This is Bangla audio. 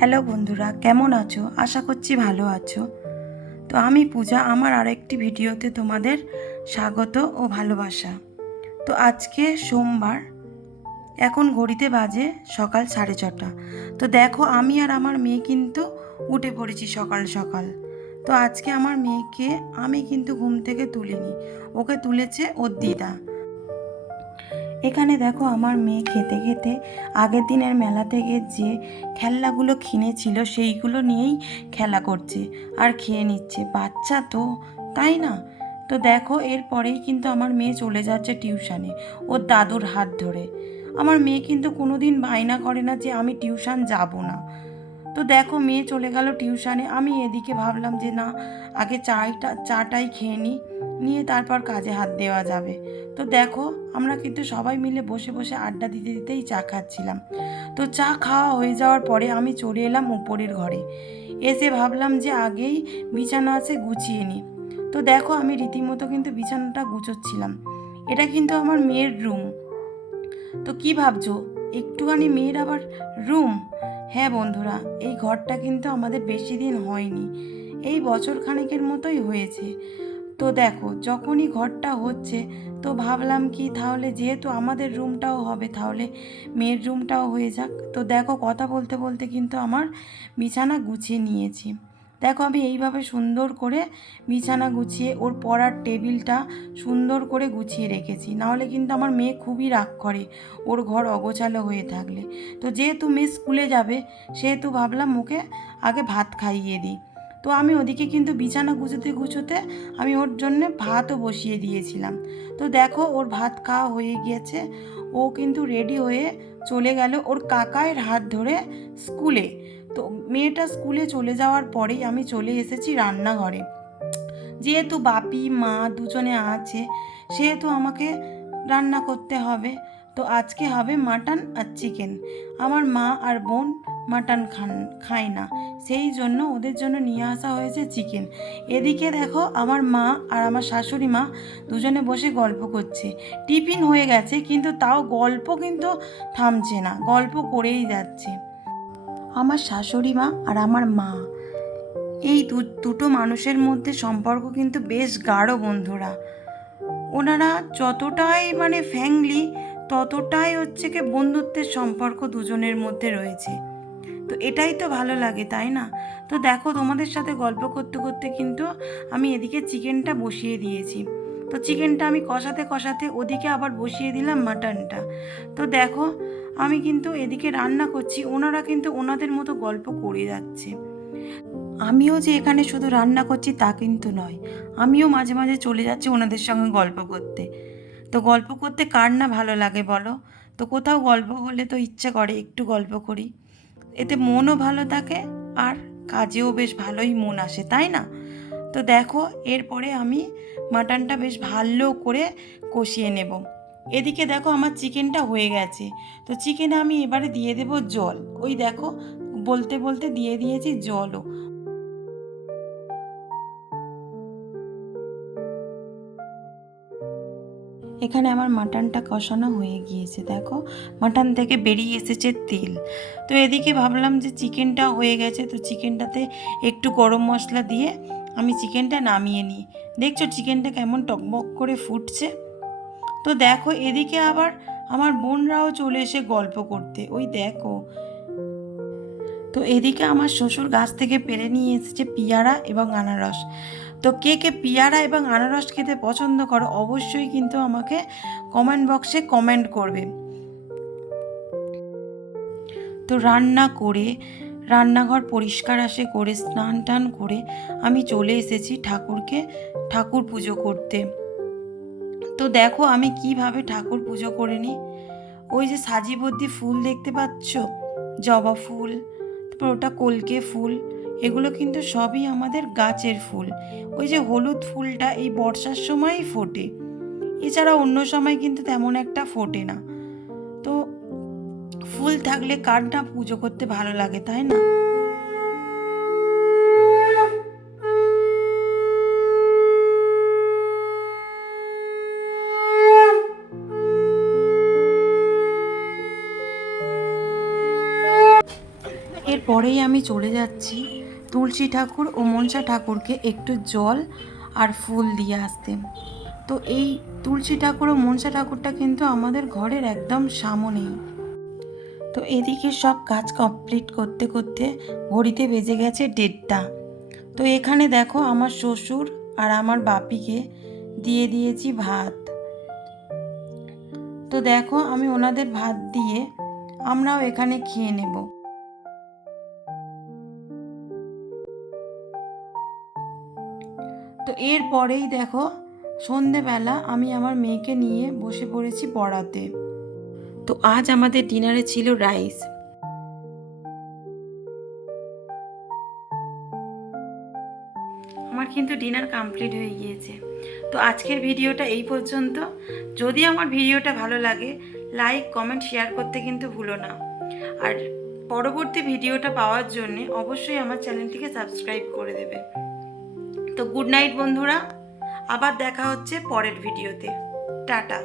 হ্যালো বন্ধুরা, কেমন আছো? আশা করছি ভালো আছো। তো আমি পূজা, আমার আরেকটি ভিডিওতে তোমাদের স্বাগত ও ভালোবাসা। তো আজকে সোমবার, এখন ঘড়িতে বাজে সকাল 6:30। তো দেখো, আমি আর আমার মেয়ে কিন্তু উঠে পড়েছি সকাল সকাল। তো আজকে আমার মেয়েকে আমি কিন্তু ঘুম থেকে তুলিনি, ওকে তুলেছে ওর দিদা। এখানে দেখো, আমার মেয়ে খেতে খেতে আগের দিনের মেলা থেকে যে খেলনাগুলো কিনেছিল সেইগুলো নিয়েই খেলা করছে আর খেয়ে নিচ্ছে। বাচ্চা তো, তাই না? তো দেখো, এরপরেই কিন্তু আমার মেয়ে চলে যাচ্ছে টিউশনে ওর দাদুর হাত ধরে। আমার মেয়ে কিন্তু কোনো দিন বায়না করে না যে আমি টিউশন যাব না। তো দেখো, মেয়ে চলে গেল টিউশনে। আমি এদিকে ভাবলাম যে না, আগে চাটাই খেয়ে নিয়ে তারপর কাজে হাত দেওয়া যাবে। তো দেখো, আমরা কিন্তু সবাই মিলে বসে বসে আড্ডা দিতে দিতেই চা খাচ্ছিলাম। তো চা খাওয়া হয়ে যাওয়ার পরে আমি চলে এলাম উপরের ঘরে। এসে ভাবলাম যে আগেই বিছানা আছে, গুছিয়ে নিই। তো দেখো, আমি রীতিমতো কিন্তু বিছানাটা গুছোচ্ছিলাম। এটা কিন্তু আমার মেয়ের রুম। তো কি ভাবছো, একটুখানি মেয়ের আবার রুম? হ্যাঁ বন্ধুরা, এই ঘরটা কিন্তু আমাদের বেশি দিন হয়নি, এই বছর খানেকের মতোই হয়েছে। তো দেখো, যখনই ঘরটা হচ্ছে, তো ভাবলাম কি তাহলে যেহেতু আমাদের রুমটাও হবে, তাহলে মেয়ের রুমটাও হয়ে যাক। তো দেখো, কথা বলতে বলতে কিন্তু আমার বিছানা গুছিয়ে নিয়েছি। দেখো, আমি এইভাবে সুন্দর করে বিছানা গুছিয়ে ওর পড়ার টেবিলটা সুন্দর করে গুছিয়ে রেখেছি। নাহলে কিন্তু আমার মেয়ে খুবই রাগ করে ওর ঘর অগোছালো হয়ে থাকলে। তো যেহেতু মেয়ে স্কুলে যাবে, সেহেতু ভাবলাম ওকে আগে ভাত খাইয়ে দিই। তো আমি ওদিকে কিন্তু বিছানা গুছোতে গুছোতে আমি ওর জন্য ভাতও বসিয়ে দিয়েছিলাম। তো দেখো, ওর ভাত খাওয়া হয়ে গিয়েছে। ও কিন্তু রেডি হয়ে চলে গেল ওর কাকায়ের হাত ধরে স্কুলে। তো মেয়েটা স্কুলে চলে যাওয়ার পরেই আমি চলে এসেছি রান্নাঘরে। যেহেতু বাপি মা দুজনে আছে, সেহেতু আমাকে রান্না করতে হবে। তো আজকে হবে মাটন আর চিকেন। আমার মা আর বোন মাটন খায় না, সেই জন্য ওদের জন্য নিয়ে আসা হয়েছে চিকেন। এদিকে দেখো, আমার মা আর আমার শাশুড়ি মা দুজনে বসে গল্প করছে। টিফিন হয়ে গেছে, কিন্তু তাও গল্প কিন্তু থামছে না, গল্প করেই যাচ্ছে। আমার শাশুড়ি মা আর আমার মা, এই দুটো মানুষের মধ্যে সম্পর্ক কিন্তু বেশ গাঢ় বন্ধুরা। ওনারা যতটাই ফ্যামিলি, ততটাই হচ্ছে কি বন্ধুত্বের সম্পর্ক দুজনের মধ্যে রয়েছে। তো এটাই তো ভালো লাগে, তাই না? তো দেখো, তোমাদের সাথে গল্প করতে করতে কিন্তু আমি এদিকে চিকেনটা বসিয়ে দিয়েছি। তো চিকেনটা আমি কষাতে কষাতে ওদিকে আবার বসিয়ে দিলাম মাটনটা। তো দেখো, আমি কিন্তু এদিকে রান্না করছি, ওনারা কিন্তু ওনাদের মতো গল্প করে যাচ্ছে। আমিও যে এখানে শুধু রান্না করছি তা কিন্তু নয়, আমিও মাঝে মাঝে চলে যাচ্ছি ওনাদের সঙ্গে গল্প করতে। তো গল্প করতে কার না ভালো লাগে বলো? তো কোথাও গল্প হলে তো ইচ্ছে করে একটু গল্প করি, এতে মনও ভালো থাকে আর কাজেও বেশ ভালোই মন আসে, তাই না? তো দেখো, এরপরে আমি মাটনটা বেশ ভালো করে কষিয়ে নেব। এদিকে দেখো, আমার চিকেনটা হয়ে গেছে। তো চিকেনে আমি এবারে দিয়ে দেব জল। ওই দেখো, বলতে বলতে দিয়ে দিয়েছি জলও। এখানে আমার মাটনটা কষানো হয়ে গিয়েছে, দেখো মাটন থেকে বেরিয়ে এসেছে তেল। তো এদিকে ভাবলাম যে চিকেনটা হয়ে গেছে, তো চিকেনটাতে একটু গরম মশলা দিয়ে আমি চিকেনটা নামিয়ে নিই। দেখছো চিকেনটা কেমন টকবক করে ফুটছে? তো দেখো, এদিকে আবার আমার বোনরাও চলে এসে গল্প করতে, ওই দেখো। তো এদিকে আমার শ্বশুর গাছ থেকে পেরে নিয়ে এসেছে পিয়ারা এবং আনারস। তো কে কে পিয়ারা এবং আনারস খেতে পছন্দ করো অবশ্যই কিন্তু আমাকে কমেন্ট বক্সে কমেন্ট করবে। তো রান্না করে, রান্নাঘর পরিষ্কার আসে করে, স্নান টান করে আমি চলে এসেছি ঠাকুর পুজো করতে। তো দেখো, আমি কিভাবে ঠাকুর পুজো করে নিই। ওই যে সাজিবদ্দি ফুল দেখতে পাচ্ছ, জবা ফুল, তারপর ওটা কলকে ফুল, এগুলো কিন্তু সবই আমাদের গাছের ফুল। ওই যে হলুদ ফুলটা এই বর্ষার সময়ই ফোটে, এছাড়া অন্য সময় কিন্তু তেমন একটা ফোটে না। তো ফুল থাকলে কার না পুজো করতে ভালো লাগে, তাই না? এরপরেই আমি চলে যাচ্ছি তুলসী ঠাকুর ও মনসা ঠাকুরকে একটু জল আর ফুল দিয়ে আসতে। তো এই তুলসী ঠাকুর ও মনসা ঠাকুরটা কিন্তু আমাদের ঘরের একদম সামনেই। তো এদিকে সব কাজ কমপ্লিট করতে করতে ঘড়িতে বেজে গেছে 1:30। তো এখানে দেখো আমার শ্বশুর আর আমার বাপিকে দিয়ে দিয়েছি ভাত। তো দেখো আমি ওনাদের ভাত দিয়ে আমরাও এখানে খেয়ে নেব। তো এরপরেই দেখো সন্ধেবেলা আমি আমার মেয়েকে নিয়ে বসে পড়েছি পড়াতে। তো আজ আমাদের ডিনারে ছিল রাইস। আমার কিন্তু ডিনার কমপ্লিট হয়ে গিয়েছে। তো আজকের ভিডিওটা এই পর্যন্ত। যদি আমার ভিডিওটা ভালো লাগে লাইক কমেন্ট শেয়ার করতে কিন্তু ভুলো না। আর পরবর্তী ভিডিওটা পাওয়ার জন্যে অবশ্যই আমার চ্যানেলটিকে সাবস্ক্রাইব করে দেবে। তো গুড নাইট বন্ধুরা, আবার দেখা হচ্ছে পরের ভিডিওতে। টাটা।